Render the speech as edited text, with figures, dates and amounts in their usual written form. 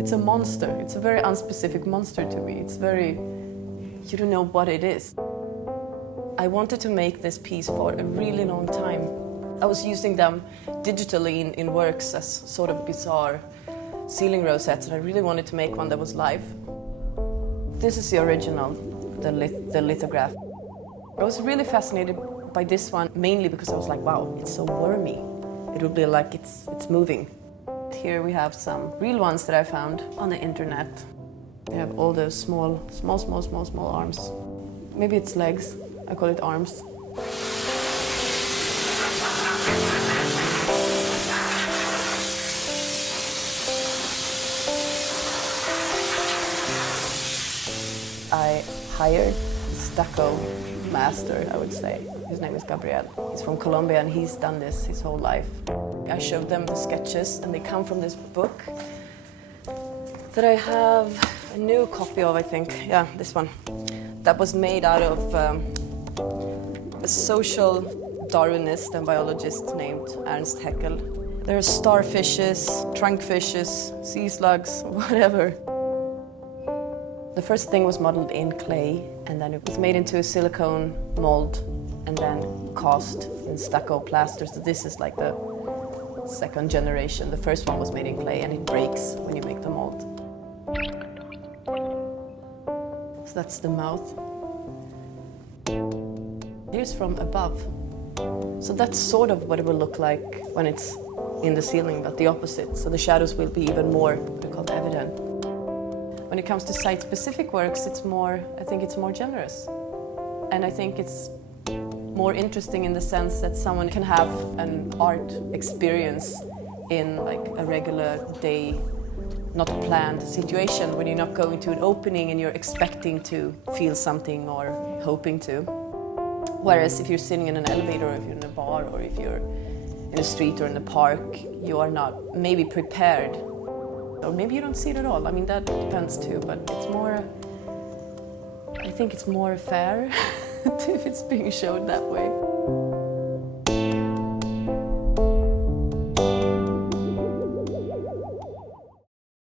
It's a monster. It's a very unspecific monster to me. It's very, you don't know what it is. I wanted to make this piece for a really long time. I was using them digitally in works as sort of bizarre ceiling rosettes, and I really wanted to make one that was live. This is the original, the lithograph. I was really fascinated by this one, mainly because I was like, wow, it's so wormy. It would be like it's moving. Here we have some real ones that I found on the internet. They have all those small arms. Maybe it's legs, I call it arms. I hired a stucco master, I would say. His name is Gabriel. He's from Colombia and he's done this his whole life. I showed them the sketches and they come from this book that I have a new copy of, I think. Yeah, this one. That was made out of a social Darwinist and biologist named Ernst Haeckel. There are starfishes, trunkfishes, sea slugs, whatever. The first thing was modeled in clay, and then it was made into a silicone mold and then cast in stucco plaster. So this is like the second generation. The first one was made in clay and it breaks when you make the mold. So that's the mouth. Here's from above. So that's sort of what it will look like when it's in the ceiling, but the opposite. So the shadows will be even more, what are called, evident. When it comes to site-specific works, I think it's more generous. And I think it's more interesting in the sense that someone can have an art experience in like a regular day, not planned situation, when you're not going to an opening and you're expecting to feel something or hoping to. Whereas if you're sitting in an elevator, or if you're in a bar, or if you're in a street or in a park, you are not maybe prepared. Or maybe you don't see it at all. I mean, that depends too, but it's more, I think it's more fair if it's being showed that way.